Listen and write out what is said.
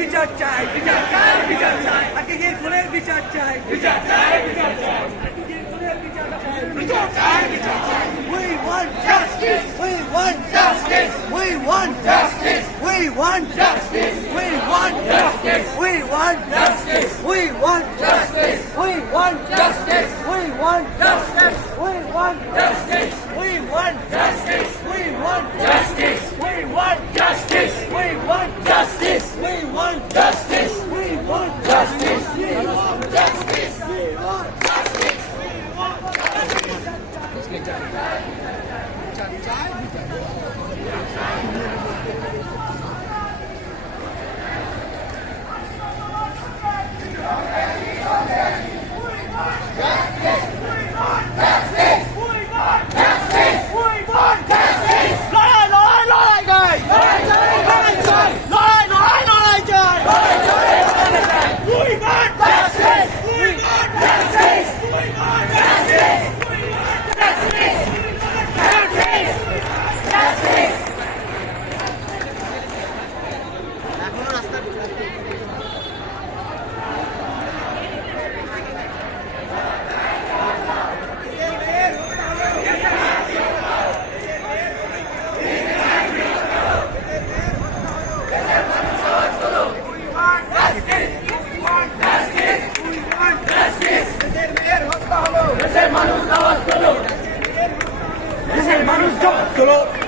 বিচার চাই, হাকিগির খুনের বিচার চাই, হাকিগির খুনের বিচার চাই। We want justice. We want justice. We want justice. We want justice. We want justice. We want justice. We want justice. We want justice. We want justice. We want justice. We want justice. We want justice. We want justice. We want justice. We want justice. We want justice. We want justice. We want justice. মানুষ জবাব